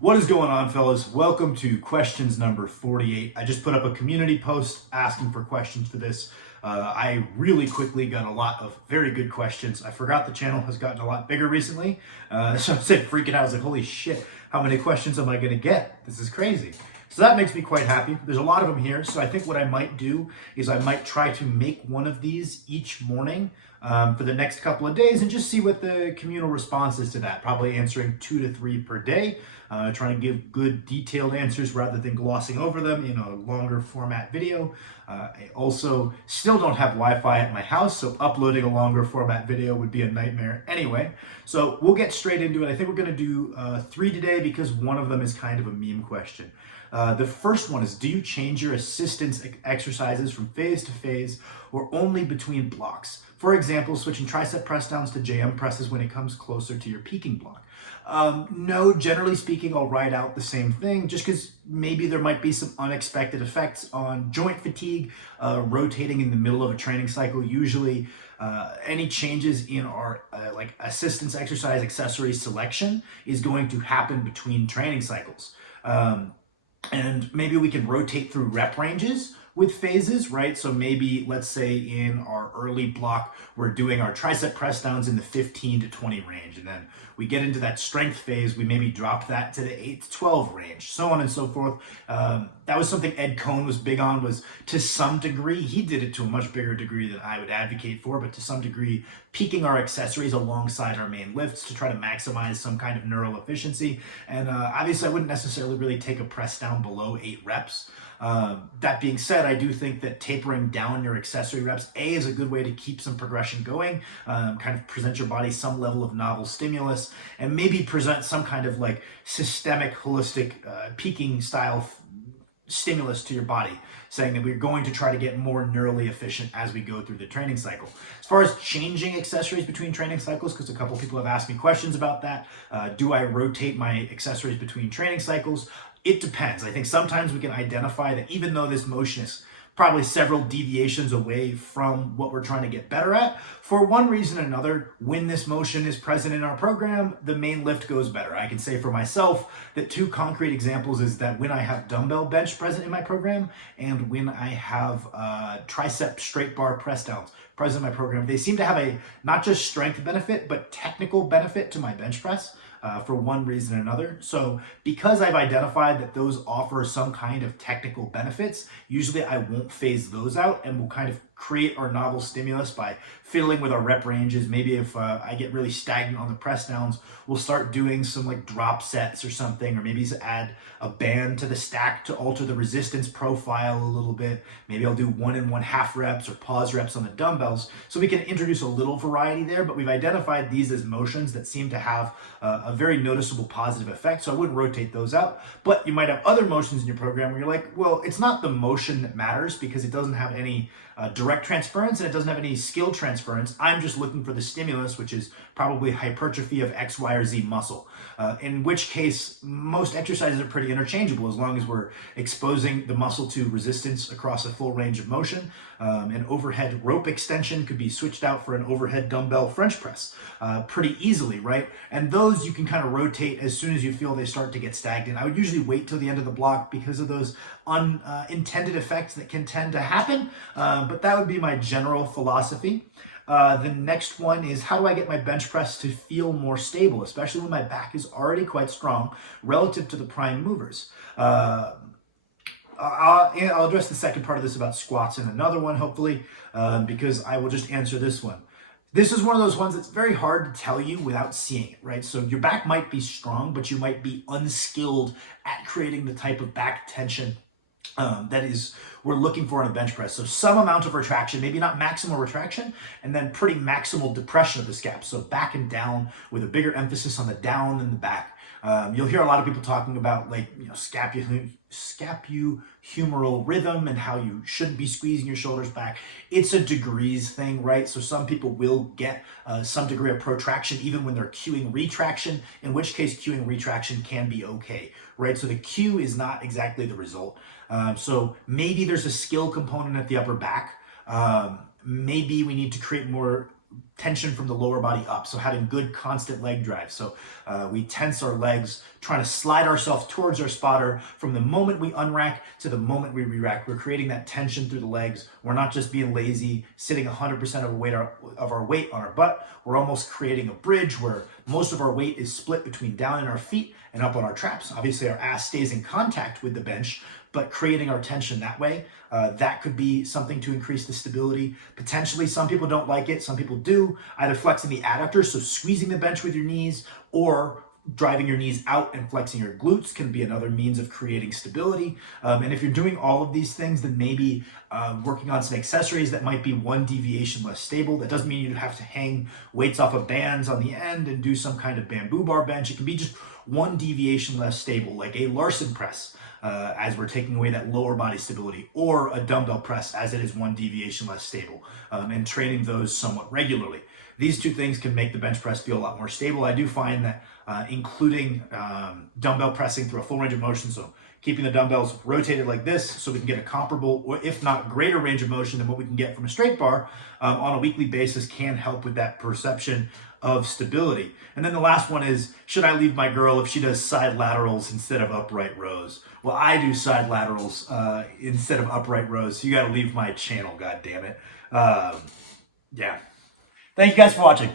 What is going on, fellas? Welcome to questions number 48. I just put up a community post asking for questions for this. I really quickly got a lot of very good questions. I forgot the channel has gotten a lot bigger recently. So I said freaking out. I was like, holy shit, how many questions am I going to get? This is crazy. So that makes me quite happy. There's a lot of them here. So I think what I might do is I might try to make one of these each morning for the next couple of days and just see what the communal response is to that. Probably answering 2 to 3 per day. Trying to give good detailed answers rather than glossing over them in a longer format video. I also still don't have Wi-Fi at my house, so uploading a longer format video would be a nightmare anyway. So we'll get straight into it. I think we're going to do 3 today because one of them is kind of a meme question. The first one is, do you change your assistance exercises from phase to phase or only between blocks? For example, switching tricep press downs to JM presses when it comes closer to your peaking block. No, generally speaking, I'll write out the same thing just because maybe there might be some unexpected effects on joint fatigue, rotating in the middle of a training cycle. Usually any changes in our like assistance exercise accessory selection is going to happen between training cycles. And maybe we can rotate through rep ranges with phases, right? So maybe let's say in our early block, we're doing our tricep press downs in the 15 to 20 range. And then we get into that strength phase, we maybe drop that to the 8 to 12 range, so on and so forth. That was something Ed Coan was big on, was to some degree, he did it to a much bigger degree than I would advocate for, but to some degree, peaking our accessories alongside our main lifts to try to maximize some kind of neural efficiency. And obviously I wouldn't necessarily really take a press down below 8 reps. That being said, I do think that tapering down your accessory reps, is a good way to keep some progression going, kind of present your body some level of novel stimulus, and maybe present some kind of like systemic, holistic, peaking style stimulus to your body, saying that we're going to try to get more neurally efficient as we go through the training cycle. As far as changing accessories between training cycles, because a couple people have asked me questions about that, do I rotate my accessories between training cycles? It depends. I think sometimes we can identify that even though this motion is probably several deviations away from what we're trying to get better at, for one reason or another, when this motion is present in our program, the main lift goes better. I can say for myself that 2 concrete examples is that when I have dumbbell bench present in my program and when I have tricep straight bar press downs present in my program, they seem to have a not just strength benefit, but technical benefit to my bench press. For one reason or another. So because I've identified that those offer some kind of technical benefits, usually I won't phase those out and we'll kind of create our novel stimulus by fiddling with our rep ranges. Maybe if I get really stagnant on the press downs, we'll start doing some like drop sets or something, or maybe add a band to the stack to alter the resistance profile a little bit. Maybe I'll do 1 1/2 reps or pause reps on the dumbbells. So we can introduce a little variety there, but we've identified these as motions that seem to have a very noticeable positive effect. So I wouldn't rotate those out, but you might have other motions in your program where you're like, well, it's not the motion that matters because it doesn't have any direct transference and it doesn't have any skill transference. I'm just looking for the stimulus, which is probably hypertrophy of X, Y, or Z muscle. In which case, most exercises are pretty interchangeable as long as we're exposing the muscle to resistance across a full range of motion. An overhead rope extension could be switched out for an overhead dumbbell French press pretty easily, right? And those you can kind of rotate as soon as you feel they start to get stagnant. I would usually wait till the end of the block because of those unintended effects that can tend to happen, but that would be my general philosophy. The next one is, how do I get my bench press to feel more stable, especially when my back is already quite strong relative to the prime movers? I'll address the second part of this about squats in another one, hopefully, because I will just answer this one. This is one of those ones that's very hard to tell you without seeing it, right? So your back might be strong, but you might be unskilled at creating the type of back tension that is we're looking for in a bench press. So some amount of retraction, maybe not maximal retraction, and then pretty maximal depression of the scap. So back and down with a bigger emphasis on the down than the back. You'll hear a lot of people talking about like, scapuhumeral rhythm and how you shouldn't be squeezing your shoulders back. It's a degrees thing, right? So some people will get some degree of protraction even when they're cueing retraction, in which case cueing retraction can be okay, right? So the cue is not exactly the result. So maybe there's a skill component at the upper back. Maybe we need to create more tension from the lower body up. So having good constant leg drive. So we tense our legs, trying to slide ourselves towards our spotter from the moment we unrack to the moment we re-rack. We're creating that tension through the legs. We're not just being lazy, sitting 100% of our weight on our butt. We're almost creating a bridge where most of our weight is split between down in our feet and up on our traps. Obviously, our ass stays in contact with the bench, but creating our tension that way, that could be something to increase the stability. Potentially, some people don't like it, some people do, either flexing the adductors, so squeezing the bench with your knees, or driving your knees out and flexing your glutes can be another means of creating stability. And if you're doing all of these things, then maybe working on some accessories that might be one deviation less stable. That doesn't mean you have to hang weights off of bands on the end and do some kind of bamboo bar bench. It can be just one deviation less stable, like a Larson press, as we're taking away that lower body stability, or a dumbbell press as it is one deviation less stable, and training those somewhat regularly. These two things can make the bench press feel a lot more stable. I do find that including dumbbell pressing through a full range of motion, so keeping the dumbbells rotated like this so we can get a comparable, or if not greater range of motion than what we can get from a straight bar on a weekly basis, can help with that perception of stability. And then the last one is, should I leave my girl if she does side laterals instead of upright rows? Well, I do side laterals instead of upright rows, so you got to leave my channel, god damn it. Yeah. Thank you guys for watching.